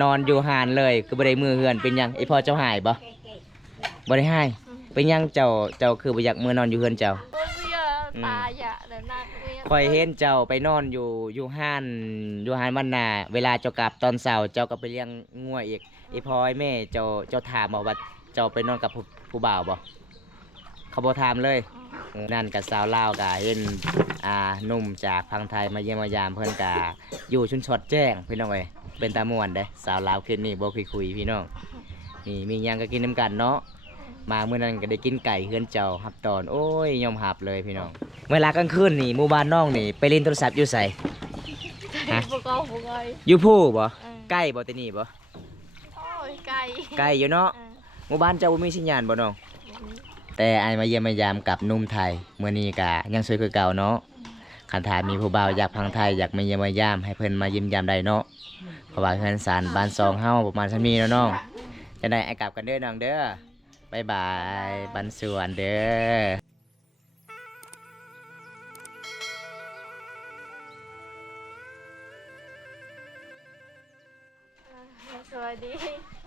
นอนอยู่หานเลยคือบ่ได้มือเฮือนเป็นหยังไอพ่อเจ้าหายบ่บ่ได้หายเป็นหยังเจ้าคือบ่อยากมือนอนอยู่เฮือนเจ้าตายอ่ะแล้วนักเรียน คอยเห็นเจ้าไปนอนอยู่ห้านบ้านนาเวลาเจ้ากลับตอนเช้าเจ้าก็ไปเลี้ยงงัวอีกไอพ่อไอแม่เจ้าถามบอกว่าเจ้าไปนอนกับผู้บ่าวบ่เขาบ่ถามเลยนั่นกับสาวลาวก็เห็นหนุ่มจากพังไทยมาเยี่ยมมายามเพิ่นก็อยู่ชุนชดแจ้งพี่น้องเอ้ยเป็นตาม่วนเด้สาวลาวคืนนี้บ่คุยพี่น้องนี่มีหยังก็กินน้ำกันเนาะมาเมื่อนั้นก็ได้กินไก่เฮือนเจ้าฮับตอนโอ้ยยอมหับเลยพี่น้องเวลากลางคืนนี่หมู่บ้านน้องนี่ไปเล่นโทรศัพท์อยู่ไสฮะ บุกเอาบุกเอา อยู่ผู้บ่ใกล้บ่ที่นี่บ่ โอ้ยไก่ ใกล้อยู่เนาะหมู่บ้านเจ้าบ่มีสัญญาณบ่น้องแต่อายมาเยี่ยมมายามกับหนุ่มไทยมื้อนี้ก็ยังสวยคือเก่าเนาะคันถามมีผู้บ่าวอยากพังไทยอยากมาเยี่ยมมายามให้เพิ่นมาเยี่ยมยามได้เนาะเพราะว่าเฮือนศาลบ้านซองเฮาประมาณซั่นมีเนาะน้องจะได้ไอ้กลับกันเด้อน้องเด้อบ๊ายบายบ้านสวนเด้อ สวัสดี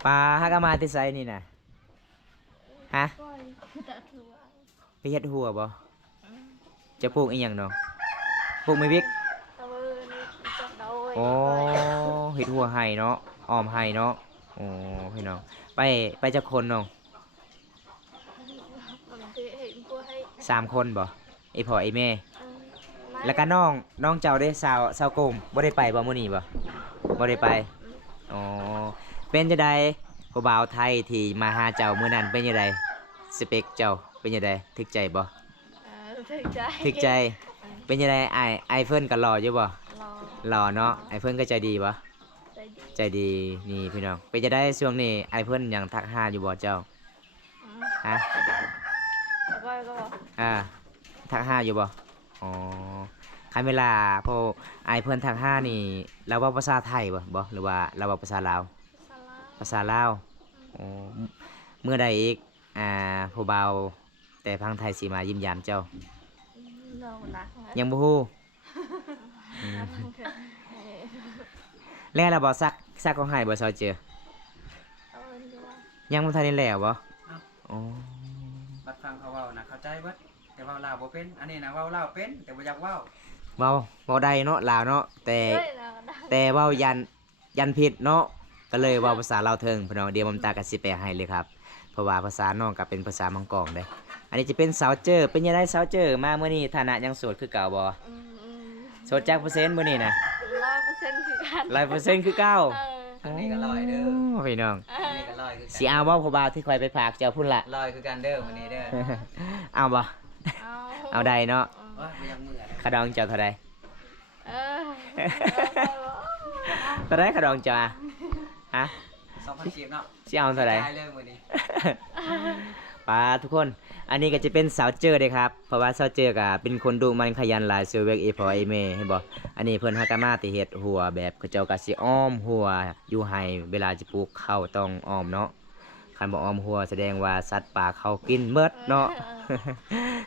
ปลาฮักกะมาที่ไซนี่นะฮะ ตะทัว ไปเฮ็ดหัวบ่จะปลูกอีหยังเนาะปลูกไม่วิก ตะเวนจับโดย โอ้เฮ็ดหัวไห้เนาะอ้อมไห้เนาะโอ้พี่น้องไปจักคนน้อง มันจะเห็นพวกให้ 3 คนบ่ไอพ่อไอแม่แล้วก็น้องเจ้าได้สาวโกมบ่ได้ไปบ่มื้อนี้บ่ได้ไปอ๋อเป็นจังไดผู้บ่าวไทยที่มาหาเจ้ามื้อนั้นเป็นจังไดสเปคเจ้าเป็นจังไดถึกใจบ่ ถึกใจ ถึกใจเป็นจังไดไอเพิ่นก็หล่ออยู่บ่ รอ หล่อเนาะไอเพิ่นก็ใจดีบ่ ใจดี ใจดีนี่พี่น้องเป็นจะได้ช่วงนี้ไอเพิ่นยังทักหาอยู่บ่เจ้าฮะ แล้วก็บอก ทักหาอยู่บ่อ๋อคันเวลาพอไอเพิ่นทักหานี่เราเว้าภาษาไทยบ่หรือว่าเราเว้าภาษาลาว สลา ภาษาลาวอ๋อเมื่อใดอีกผู้บ่าวแต่พังไทยสิมายิ้มยามเจ้า เราหนัก ยังบ่ฮู้แล้วเราบ่ซักของให้บ่ซอยเจอยังบ่ทันได้แล้วบ่อ๋อ บัดฟังเขาเว้านะเข้าใจเบิดแต่เว้าลาวบ่เป็นอันนี้นะเว้าลาวเป็นแต่บ่อยากเว้า เว้าได้เนาะลาวเนาะแต่ เฮ้ยเราได้ แต่เว้ายันผิดเนาะก็เลยเว้าภาษาลาวเทิงพี่น้องเดี๋ยวผมตาก็สิแปลให้เลยครับเพราะว่าภาษาน้องก็เป็นภาษามังกรเด้อันนี้จะเป็นสาวเจอเป็นยังไงสาวเจอมามื้อนี้ฐานะยังโสดคือเก่าบ่โสดจักเปอร์เซ็นต์มื้อนี้น่ะ 100%คือกัน 100%คือเก่า อันนี้ก็ลอยเด้อ โอ้พี่น้อง อันนี้ก็ลอยคือ สิเอาบ่ผู้บ่าวที่คอยไปฝากเจ้าพุ่นล่ะ ลอยคือกันเด้อมื้อนี้เด้อ เอาบ่เอาได้เนาะ โอ้ยบ่อยากมื้อนะ ขะดองเจ้าเท่าใด เออ เท่าใดขะดองเจ้าอะฮะ 2,000เนาะ สิเอาเท่าใด ได้เลยมื้อนี้ ปาทุกคน อันนี้ก็จะเป็นสาวเจอเลยครับ เพราะว่าสาวเจอก็เป็นคนดูมันขยันหลายเซเวกเอพอไอเมเห็นบ่อันนี้เพิ่นฮักกะมาติเฮ็ดหัวแบบเขาเจ้าก็สิอ้อมหัวอยู่ให้เวลาจะปลูกข้าวต้องอ้อมเนาะคันบ่อ้อมหัวแสดงว่าสัตว์ป่าเขากินเบิดเนาะ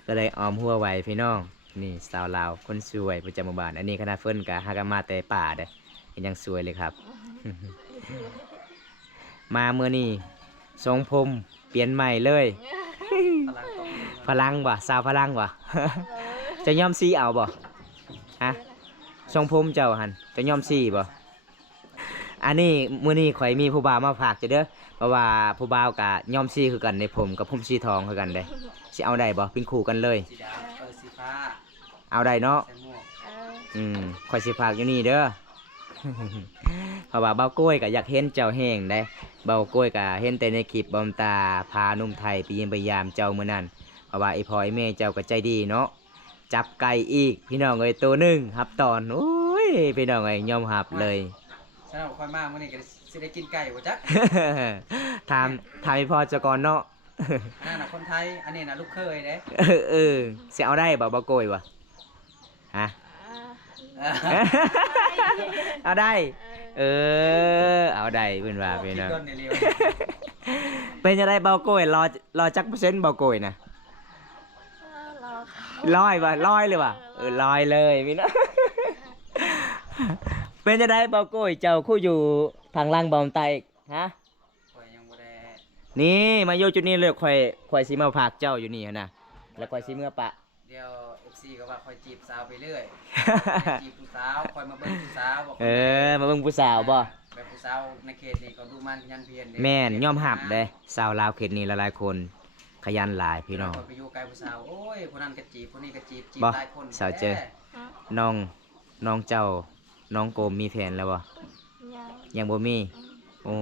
ก็เลยอ้อมหัวไว้พี่น้อง นี่สาวลาวคนสวยประจำหมู่บ้าน อันนี้คณะเพิ่นก็ฮักกะมาแต่ป่าเด้เห็นยังสวยเลยครับ มามื้อนี้ทรงผมเปลี่ยนใหม่เลย พลังตรง พลังว่ะสาวพลังว่ะ จะยอมซีเอาบ่ฮะทรงผมเจ้าหันจะยอมซีบ่อันนี้มื้อนี้ข่อยมีผู้บ่าวมาฝากจะเด้อเพราะว่าผู้บ่าวก็ยอมซีคือกันในผมกับผมสีทองคือกันเด้สิเอาได้บ่เป็นคู่กันเลย สีดำสีฟ้า เอาได้เนาะ ใส่หมวก ข่อยสิฝากอยู่นี่เด้อ เพราะว่าเบาโก้ยก็อยากเห็นเจ้าแห้งได้เบาโก้ยก็เห็นแต่ในคลิปบอมตาพาหนุ่มไทยไปเยี่ยมไปยามเจ้ามื้อนั้นเพราะว่าไอ้พ่อไอ้แม่เจ้าก็ใจดีเนาะจับไก่อีกพี่น้องเอ้ยตัวหนึงรับตอนโอ้ยพี่น้องเอ้ยยอมรับเลย สำหรับคนมามื้อนี้ก็สิได้กินไก่บ่จ๊ะ ถามไอ้พ่อเจ้าก่อนเนาะ อันนั้นน่ะคนไทยอันนี้น่ะลูกเคยเด้ สิเอาได้บ่เบาโก้ยวะฮะ เอาได้ เอาได้เป็นว่าเป็น คิด ว่า ก่อนนี่เร็ว เป็นจะได้เบาโกยรอจักเปอร์เซ็นต์เบาโกยนะ รอเขา ร้อยว่ะร้อยเลยว่ะร้อยเลยพี่น้อง เป็นจะได้เบาโกยเจ้าคู่อยู่ ทางล่างบอมไตอีกฮะ ข่อยยังบ่ได้ นี่มาอยู่จุดนี้เลยข่อยสิมาพากเจ้าอยู่นี่หั่นน่ะแล้วข่อยสิเมื่อปะ เดี๋ยว FC ก็ว่าข่อยจีบสาวไปเรื่อย จีบผู้สาวข่อยมาเบิ่งผู้สาวบอก เออมาเบิ่งผู้สาวบ่ แบบผู้สาวในเขตนี่เขาดูมันยันเพียรเด้ แม่นยอมรับเด้สาวลาวเขตนี้หลายๆคนขยันหลายพี่น้อง ข่อยไปอยู่ไกลผู้สาวโอ้ยผู้นั้นก็จีบผู้นี้ก็จีบ บ่ หลายคน สาวเจอ แท้ ฮะ น้องเจ้าน้องโกมมีแฟนแล้วบ่ ยัง ยังบ่มีโอ้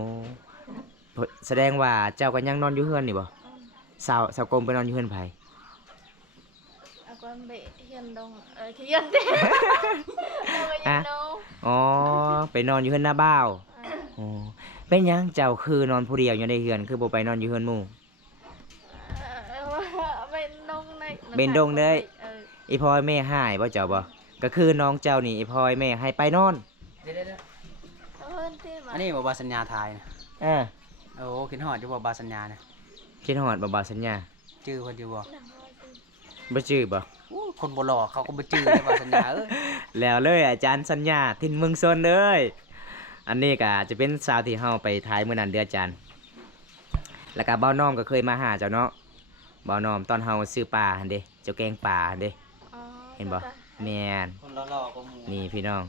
แสดงว่าเจ้าก็ยังนอนอยู่เฮือนนี่บ่สาวโกมไปนอนอยู่เฮือนไผ เอาก้อนเบะเฮียนดงเฮียนเด้เอาไปยันดง อ๋อไปนอนอยู่เฮือนหน้าบ้าวอ๋อเป็นหยังเจ้าคือนอนผู้เดียวอยู่ในเฮือนคือบ่ไปนอนอยู่เฮือนหมู่ เป็นดงใน เป็นดงเลย ออ อีพลอยแม่ให้บ่เจ้าบ่ก็คือน้องเจ้านี่อีพลอยแม่ให้ไปนอน เดี๋ยว เอาเพิ่นที่มา อันนี้บ่บาสัญญาทายนะ อ่า โอ้คิดฮอดอยู่บ่บาสัญญานะ คิดฮอดบ่สัญญา ชื่อเพิ่นอยู่บ่ หนังว่าสิ บ่ชื่อบ่ โอ้คนบ่หล่อเขาก็บ่ชื่อได้บาสัญญาเอ้ย แล้วเลยอาจารย์สัญญาทินเมืองซนเลยอันนี้ก็จะเป็นสาวที่เฮาไปถ่ายมื้อนั้นเดือนจันทร์แล้วก็เบ้าน้อมก็เคยมาหาเจ้าเนาะเบ้าน้อมตอนเฮาซื้อปลาหั่นเด้เจ้าแกงปลาหั่นเด้ อ๋อ เห็นบ่แม่น คนหล่อๆก็หมู่ นี่พี่น้อง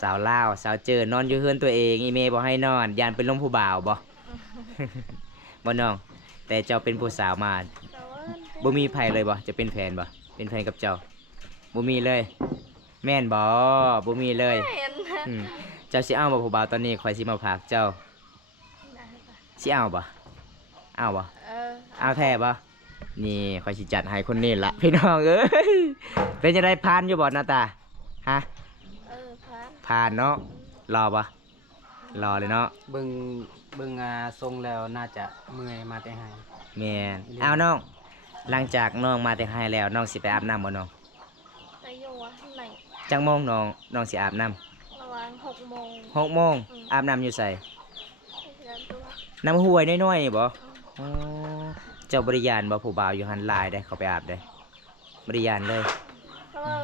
สาวลาวสาวเจอนอนอยู่เฮือนตัวเองอีเมบ่ให้นอนยานเป็นลมผู้บ่าวบ่ บ่น้องแต่เจ้าเป็นผู้สาวมา แต่ว่า บ่มีไผเลยบ่จะเป็นแฟนบ่เป็นแฟนกับเจ้าบ่มีเลย แม่นบ่บ่มีเลย เห็นนะ อืมเจ้าสิเอาบ่ผู้บ่าวตอนนี้ข่อยสิมาพากเจ้า ได้ปะ สิเอาบ่เอาบ่ เออ เอาแท้บ่นี่ข่อยสิจัดให้คนนี้ละพี่น้องเอ้ยเป็นจังไดผ่านอยู่บ่หน้าตาฮะ พัน ผ่านเนาะรอบ่รอเลยเนาะ เบิ่งทรงแล้วน่าจะเมื่อยมาแต่ให้ แม่นเอาน้องหลังจากน้องมาแต่ให้แล้วน้องสิไปอาบน้ำบ่น้อง ไปอยู่วะไหน จังโมงน้องสิอาบน้ำ ประมาณ6 โมง 6 โมงอาบน้ำอยู่ไส เดือนตัว น้ำห้วยน้อยๆนี่บ่อ๋อเจ้าบริยานบ่ผู้บ่าวอยู่หันหลายได้เขาไปอาบได้บริยานเลย เพราะว่า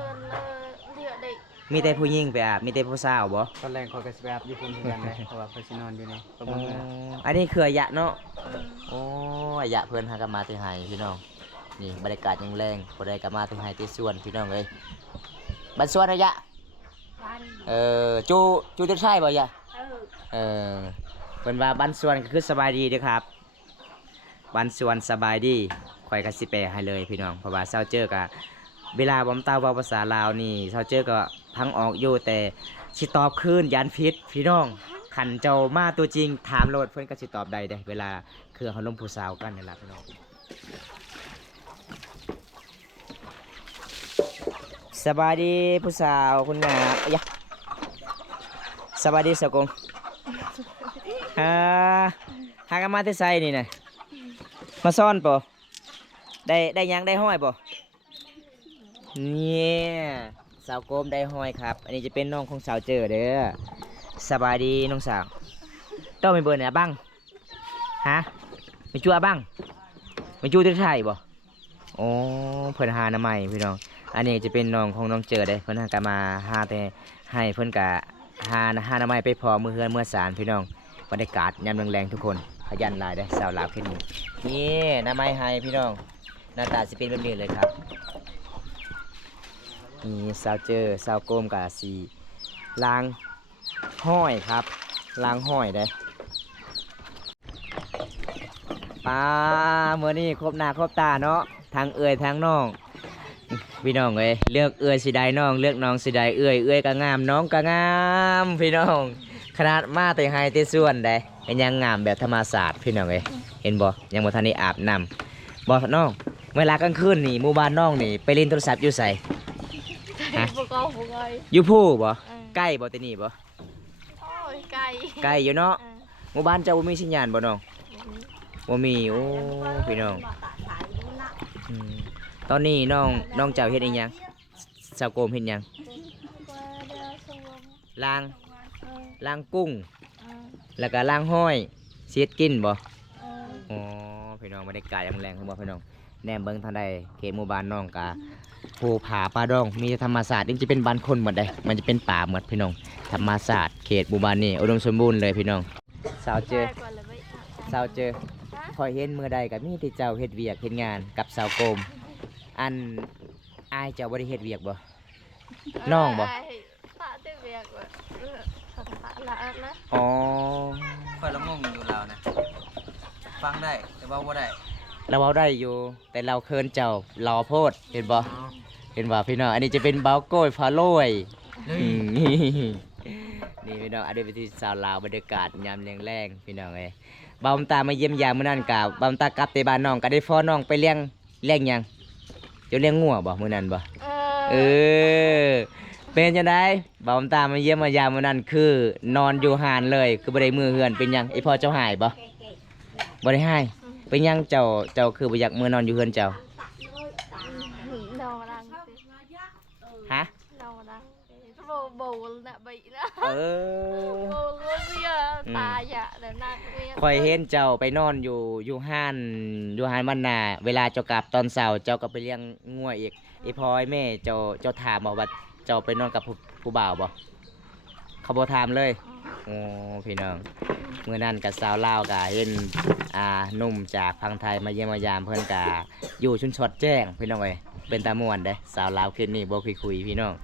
เรือเด็ก มีแต่ผู้หญิงไปอาบมีแต่ผู้สาวบ่ ตอนแรกข่อยก็สิไปอาบอยู่พุ่นคือกันเลยเพราะว่าเพิ่นสินอนอยู่นี่ก็ อ๋อ เบิ่งแล้ว อันนี้คืออายะเนาะ อืม โอ้อายะเพิ่นหากันมาที่ไห้พี่น้องนี่บรรยากาศยังแรงบ่ได้ก็มาที่ไห้ที่สวนพี่น้องเอ้ยบ้านสวนอายะ บ้าน จูจะใช่บ่ยะ เออ เออเพิ่นว่าบ้านสวนก็คือสบายดีเด้อครับบ้านสวนสบายดีข่อยก็สิแปลให้เลยพี่น้องเพราะว่าเช้าเจอก็เวลาบ่มตาเว้าภาษาลาวนี่เช้าเจอก็พังออกอยู่แต่สิตอบคืนยันผิดพี่น้องคันเจ้ามาตัวจริงถามโลดเพิ่นก็สิตอบได้เด้เวลาคือเขาลมผู้สาวกันนี่ล่ะพี่น้องสบายดีผู้สาวคุณงามอะยะสบายดีสาวกง หากันมาที่ไซนี่นะมาซ่อนปะได้หยังได้ห้อยปะเนี่ยสาวโกมได้ห้อยครับ อันนี้จะเป็นน้องของสาวเจอเด้อสบายดีน้องสาวต้องมีเบอร์ไหนบ้างฮะมีจั่วบ้างมีจั่วที่ไทยปะโอ้เพิ่นหาหน้าใหม่พี่น้องอันนี้จะเป็นน้องของน้องเจอเด้อเพิ่นหากันมาหาแต่ให้เพิ่นกะหาหน้าใหม่ไปพอมือเฮือนมือสารพี่น้อง บรรยากาศยามแรงๆทุกคนขยันหลายได้อสาวลาวขึ้นนี่นี่น้ำไม้ไฮพี่น้องหน้าตาสิเป็นแบบนี้เลยครับนี่สาวเจอสาวโกมกับสีล้างห้อยครับล้างห้อยได้อปลาเมื่อนี้ครบหน้าครบตาเนาะทางเอื้อยทางน้องพี่น้องเอ้ยเลือกเอื้อยสิได้น้องเลือกน้องสิได้เอื้อยก็งามน้องก็งามพี่น้องขนาดมาแต่ไฮแต่ส่วนได้เป็นยังงามแบบธรรมศาสตร์พี่น้องเอ้ยเห็นบ่ยังบ่ทันได้อาบน้ำบ่น้องเวลากลางคืนนี่หมู่บ้านน้องนี่ไปเล่นโทรศัพท์อยู่ไส ฮะ บุกเอาบุกเอา อยู่ผู้บ่ เออ ใกล้บ่แต่นี่บ่ โอ้ยไก่ ใกล้อยู่เนาะ เออ หมู่บ้านเจ้าบ่มีสัญญาณบ่น้องบ่มีโอ้พี่น้องอืมตอนนี้น้องเจ้าเฮ็ดอีหยังสาวโกมเฮ็ดหยัง เดี๋ยวส่งลง ล้าง เออ ล้างกุ้ง เออ แล้วก็ล้างห้อยเสียดกินบ่ เออ อ๋อพี่น้องบรรยากาศยามแรงของบ่พี่น้อง แนมเบิ่งทางใดเขตหมู่บ้านน้องกะภูผาป่าดองมีธรรมศาสตร์นี่จะเป็นบ้านคนหมดเลยมันจะเป็นป่าหมดพี่น้องธรรมศาสตร์เขตหมู่บ้านนี่อุดมสมบูรณ์เลยพี่น้องสาวเจอ ได้ก่อนเลยไม่ สาวเจอคอยเห็นมือใดกับมีที่เจ้าเฮ็ดเวียกเฮ็ดงานกับสาวโกมอันอายเจ้าบ่ได้เฮ็ดเวียกบ่ น้องบ่ ตาเต้เวียกว่าสัมภาระนะ อ๋อ ค่อยละงงอยู่เรานะฟังได้แต่เว่าบ่ได้ เราเว้าได้อยู่แต่เราเคินเจ้ารอโพดเห็นบ่เห็นบ่พี่น้องอันนี้จะเป็นเบาโก้ยพาโลยนี่พี่น้องอันนี้เป็นที่สาวลาวบรรยากาศยามแรงๆพี่น้องเอ้ยบ่าวตามาเยี่ยมยามมื้อนั้นกับบ่าวตากลับไปบ้านน้องก็ได้ฟ้อน้องไปเลี้ยงหยังเจ้าเลี้ยงงัวบ่มื้อนั้นบ่เออเป็นจังได๋บ่าวตามาเยี่ยมมายามมื้อนั้นคือนอนอยู่หานเลยคือบ่ได้มือเฮือนเป็นหยังไอ้พ่อเจ้าหายบ่บ่ได้หายเป็นหยังเจ้าคือบ่อยากมื้อนอนอยู่เฮือนเจ้า đầu đang hả đầu đang vô bù nè bị đó เออ bù luôn bây giờ tà dạ để nạt คอยเห็นเจ้าไปนอนอยู่ห้านบ้านนาเวลาเจ้ากลับตอนเช้าเจ้าก็ไปเลี้ยงงัวอีกไอ้พ่อไอ้แม่เจ้าถามบอกว่าเจ้าไปนอนกับผู้บ่าวบ่เขาบ่ถามเลยโอ้พี่น้องเมื่อนั้นกับสาวลาวก็เห็นหนุ่มจากพังไทยมาเยี่ยมมายามเพิ่นก็อยู่ชุนชดแจ้งพี่น้องเอ้ยเป็นตาม่วนเด้สาวลาวคืนนี้บ่คุยพี่น้อง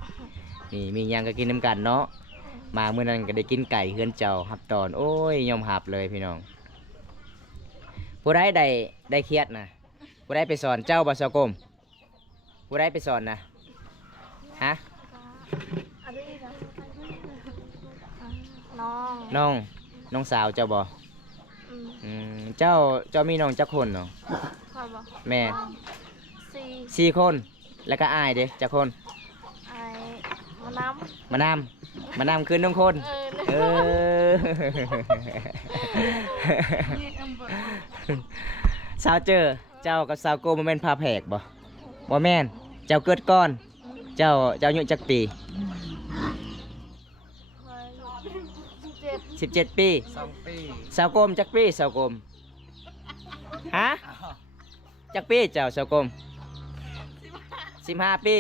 นี่มีหยังก็กินน้ำกันเนาะมาเมื่อนั้นก็ได้กินไก่เฮือนเจ้ารับตอนโอ้ยยอมหับเลยพี่น้องผู้ใดได้เครียดนะผู้ใดไปสอนเจ้าบ่สาวกรมผู้ใดไปสอนนะฮะ ở đây là non น้องสาวเจ้าบ่ ừ เจ้ามีน้องจักคนเนาะ thôi bảo แม่ si 4 คนแล้วก็อ้ายเด้จักคน ai mà năm มานำคืนน้องคน ừ เออ สาวเจอเจ้ากับสาวโกบ่แม่นพาแผกบ่แม่นเจ้าเกิดก่อนเจ้าอายุจักปี chết 17 ปี 2 ปี สาวโกมจักปีสาวโกมฮะจักปีเจ้าสาวโกม15 ปี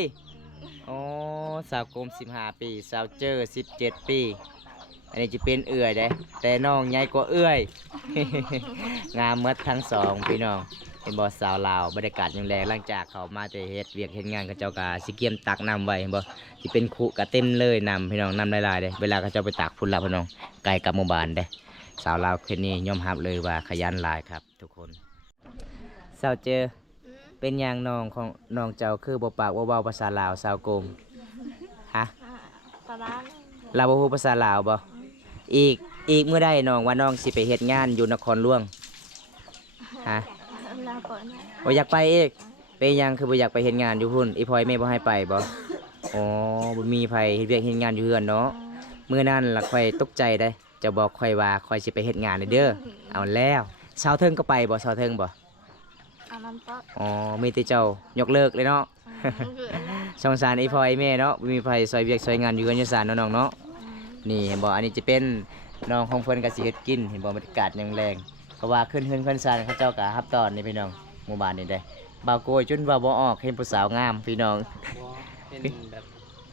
อ๋อสาวโกม15 ปีสาวเจอ17 ปีอันนี้จะเป็นเอื้อยเด้แต่น้องใหญ่กว่าเอื้อย งามหมดทั้งสองพี่น้องเป็นบ่สาวลาวบรรยากาศยังแรงหลังจากเขามาแต่เฮ็ดเวียกเฮ็ดงานกับเจ้ากาสิเกียมตักน้ำไว้เห็นบ่สิเป็นคุกะเต็มเลยน้ำพี่น้องน้ำหลายๆเด้เวลาเขาเจ้าไปตักพุ่นละพี่น้องไกลกับหมู่บ้านเด้สาวลาวคืนนี้ยอมรับเลยว่าขยันหลายครับทุกคนสาวเจอ ừ เป็นหยังน้องของน้องเจ้าคือบ่ปากบ่เว้าภาษาลาวสาวโกมฮะ tà đá ลาวบ่ฮู้ภาษาลาวบ่อีกมื้อใดน้องว่าน้องสิไปเฮ็ดงานอยู่นครหลวงฮะ là vợ này บ่อยากไปอีกเป็นหยังคือบ่อยากไปเฮ็ดงานอยู่พุ่นอีพ่อยแม่บ่ให้ไปบ่อ๋อบ่มีไผเฮ็ดเวียกเฮ็ดงานอยู่เฮือนเนาะมื้อนั้นล่ะค่อยตกใจได้จะบอกค่อยว่าค่อยสิไปเฮ็ดงานเด้อเอาแล้วชาวเทิงก็ไปบ่ชาวเทิงบ่ ăn ăn tết อ๋อมีแต่เจ้ายกเลิกเลยเนาะ gửi lên สงสารอีพ่อยแม่เนาะบ่มีไผซอยเวียกซอยงานอยู่เฮือนอยู่ศาลเนาะน้องเนาะนี่เห็นบ่อันนี้จะเป็นน้องของเพิ่นก็สิเฮ็ดกินเห็นบ่บรรยากาศยังแรงเพราะว่าขึ้นเฮือนขึ้นศาลเขาเจ้าก็รับตอนนี่พี่น้องหมู่บ้านนี่ได้บ่าวโกยจนว่าบ่ออกเห็นผู้สาวงามพี่น้อง บ่เป็นแบบ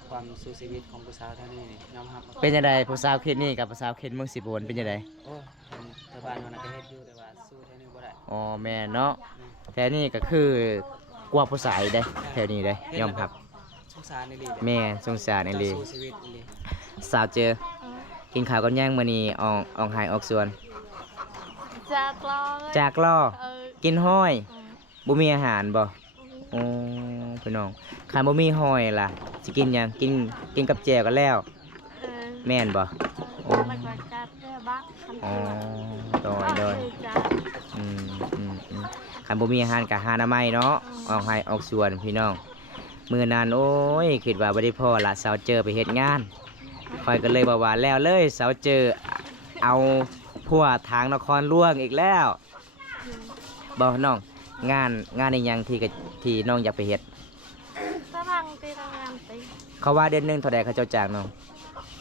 ความสู้ชีวิตของผู้สาวเท่านี้นี่ยอมรับ เป็นจังไดผู้สาวเขตนี่กับผู้สาวเขตเมืองสิบวนเป็นจังได โอ้ชาวบ้านมันก็เฮ็ดอยู่แต่ว่าสู้แท้นี่บ่ได้ อ๋อแม่นเนาะแถวนี้ก็คือกว่าผู้สายได้แถวนี้ได้ยอมรับ สงสารนี่ลี แม่สงสารอีหลี สู้ชีวิตนี่ลี สาวเจอกินข้าวกับย่างมื้อนี้ออกหายออกสวน chạc lo จากล่อ ừ กินห้อย ừ บ่มีอาหารบ่อ๋อพี่น้องคันบ่มีห้อยล่ะสิกินหยังกินกับแจ่วก็แล้ว ừ แม่นบ่ là quả chạc với bác อ๋อ ăn โดย bác โดย thì chạc คันบ่มีอาหารก็หาอนามัยเนาะออกให้ออกสวนพี่น้องมื้อนั้นโอ้ยคิดว่าบ่ได้พอละสาวเจอไปเฮ็ดงานข่อยก็เลยบอกว่าแล้วเลยสาวเจอเอาพัวทางนครหลวงอีกแล้วบ่น้องงานอีหยังที่น้องอยากไปเฮ็ด ta thằng thì thằng ăn tí เขาว่าเดือนหนึงเท่าใดเขาเจ้าจ้างน้อง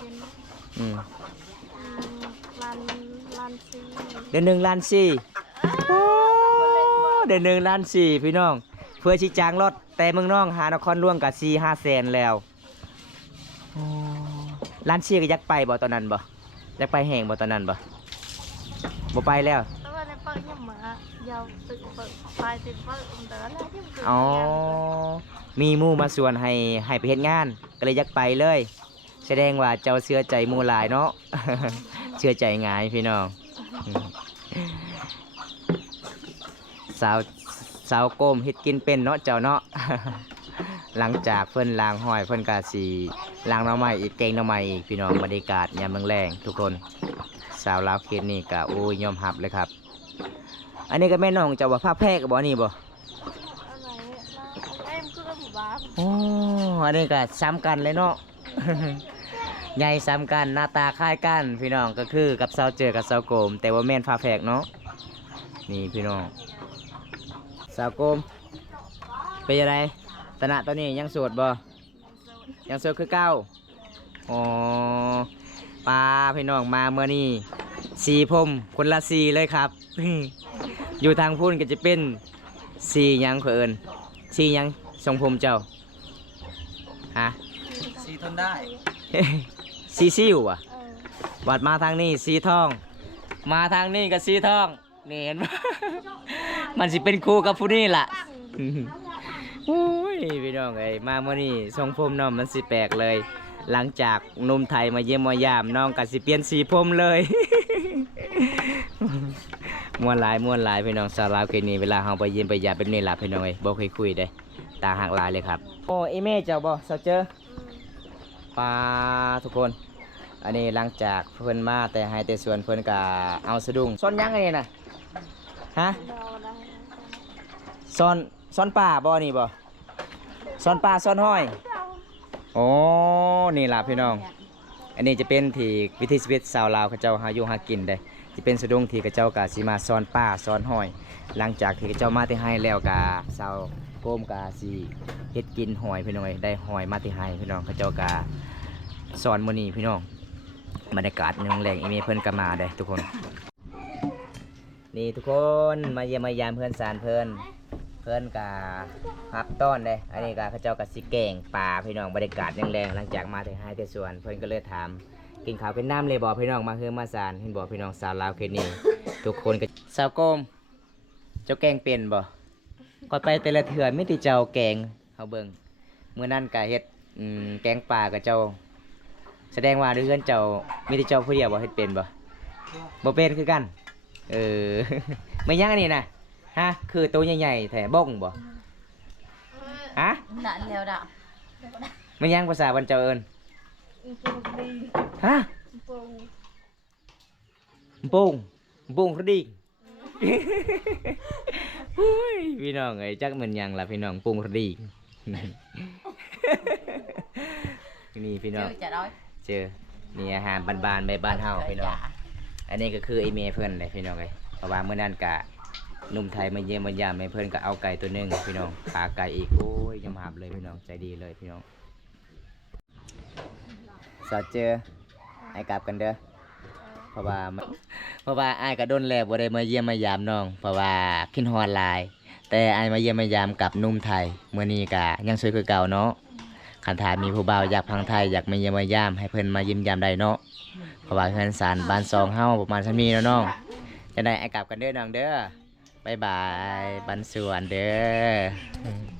tiền อืม lan lan xi เดือนหนึงล้านสี่โอ้เดือนหนึงล้านสี่พี่น้อง เพื่อชี้จางรถแต่เมืองน้องหานครหลวงกับ4-5 แสนแล้วอ๋อร้านเชียร์ก็อยักไปบ่ตอนนั้นบ่อยักไปแห่งบ่ตอนนั้นบ่ไปแล้ว แล้วว่าในเปิดยังมายาวตึกเปิดปลายตึกเปิดแต่ละที่มันตึก อ๋อมีหมู่มาชวนให้ไปเฮ็ดงานก็เลยอยักไปเลย แสดงว่าเจ้าเชื่อใจหมู่หลายเนาะ เชื่อใจง่ายพี่น้อง สาวสาวโกมเฮ็ดกินเป็นเนาะเจ้าเนาะ หลังจากเพิ่นล้างห้อยเพิ่นก็สิล้างหน่อไม้อีกแกงหน่อไม้อีกพี่น้องบรรยากาศยามแรงๆทุกคนสาวลาวเขตนี่ก็โอ้ยยอมรับเลยครับ อันนี้ก็แม่น้องเจ้าว่าภาคแพร่ก็บ่นี่บ่ อะไรเอ็มคือหมู่บ้าน โอ้อันนี้ก็ซ้ำกันเลยเนาะ ใหญ่ซ้ำกันหน้าตาคล้ายกันพี่น้องก็คือกับสาวเจอกับสาวโกม แต่ว่าแม่นฟ้าแฝกเนาะนี่พี่น้องสาวโกมเป็นยังไงตนะตอนนี้ยังโสดบ่ยังโสดคือเก้าอ๋อปลาพี่น้องมาเมื่อนี้สีผมคนละสีเลยครับ อยู่ทางพุ่นก็จะเป็นสีหยังเขินสีหยังทรงผมเจ้าฮะ สีทนได้ สีซิวอ่ะ เออ วัดมาทางนี้สีทอง มาทางนี้ก็สีทองนี่เห็นไหม มันสิเป็นครูกับผู้นี่ล่ะ โอ้ยพี่น้องเอ้ยมาเมื่อนี้ทรงผมน้องมันสิแปลกเลย หลังจากหนุ่มไทยมาเยี่ยมมายามน้องก็สิเปลี่ยนสีผมเลย ม่วนหลายพี่น้องสาวลาวเคนนี้เวลาเฮาไปเยี่ยมไปยามเป็นนี่ล่ะพี่น้องเอ้ยบ่เคยคุยได้ตาหักหลายเลยครับโอ้ไอแม่เจ้าบ่เซาเจอปลาทุกคน อันนี้หลังจากเพิ่นมาแต่ให้แต่สวนเพิ่นก็เอาสะดุ้งซ่อนยังไงน่ะฮะ เราได้ ซ่อนป่าบ่นี่บ่ซ่อนป่าซ่อนห้อยโอ้นี่ล่ะพี่น้อง อันนี้จะเป็นที่วิถีชีวิตชาวลาวเขาเจ้าหาอยู่หากินได้จะเป็นสะดุ้งที่เขาเจ้ากะสิมาซ่อนป่าซ่อนห้อย หลังจากที่เขาเจ้ามาที่ให้แล้วกะชาวโกมกะสิเฮ็ดกินหอยพี่น้องเอ้ยได้หอยมาที่ให้พี่น้องเขาเจ้ากะสอนมื้อนี้พี่น้องบรรยากาศยังแรงอีเมเพิ่นก็มาได้ทุกคน นี่ทุกคนมาเยี่ยมมายามเพื่อนสารเพิ่นกะฮับต้อนเลยอันนี้กะเขาเจ้ากะสิแกงป่าพี่น้องบรรยากาศยังแรงหลังจากมาที่ให้ที่สวนเพิ่นก็เลยถามกินข้าวกินน้ำเลยบอกพี่น้องมาเฮือมาสารเห็นบอกพี่น้องสาวลาวเขตนี้ ทุกคนก็สาวโกมเจ้าแกงเป็นบ่ก่อนไปแต่ละเถื่อไม่ติเจ้าแกงเฮาเบิ่งเมื่อนั้นกะเฮ็ดแกงป่ากับเจ้า แสดงว่าเรือนเจ้ามีแต่เจ้าผู้เดียวบ่เฮ็ดเป็นบ่เป็นคือกันเออ ไม่ยังอันนี้นะฮะคือตัวใหญ่ๆแถบ้งบ่ฮะ นั่นแล้วด่ะ ไม่ยังภาษาบ้านเจ้าเอิ้น ปูดี ฮะ ปู ปุ้งกระดิ่ง อุ้ยพี่น้องเอ้ยจักเหมือนหยังล่ะพี่น้องปุ้งกระดิ่ง นี่พี่น้อง จะได้ เจอนี่อาหารบ้านๆบ้านเฮาพี่น้องอันนี้ก็คือไอเมเพิ่นเลยพี่น้องเอ้ยเพราะว่าเมื่อนั้นกะหนุ่มไทยมาเยี่ยมมายามแม่เพิ่นก็เอาไก่ตัวหนึงพี่น้องขาไก่อีกโอ้ยยำหับเลยพี่น้องใจดีเลยพี่น้องสาวเจอไอ้กลับกันเด้อเพราะว่าไอ้ก็โดนแล้วบ่ได้มาเยี่ยมมายามน้องเพราะว่าคิดฮอดหลาย แต่ไอ้มาเยี่ยมมายามกับหนุ่มไทยมื้อนี้ก็ยังสวยคือเก่าเนาะคันถามมีผู้บ่าวอยากพังไทยอยากมาเยี่ยมมายามให้เพิ่นมาเยี่ยมยามได้เนาะเพราะว่าเฮือนศาลบ้านซองเฮาประมาณซั่นมีแล้วน้องจะได้ไอ้กลับกันเด้อน้องเด้อบ๊ายบายบ้านสวนเด้อ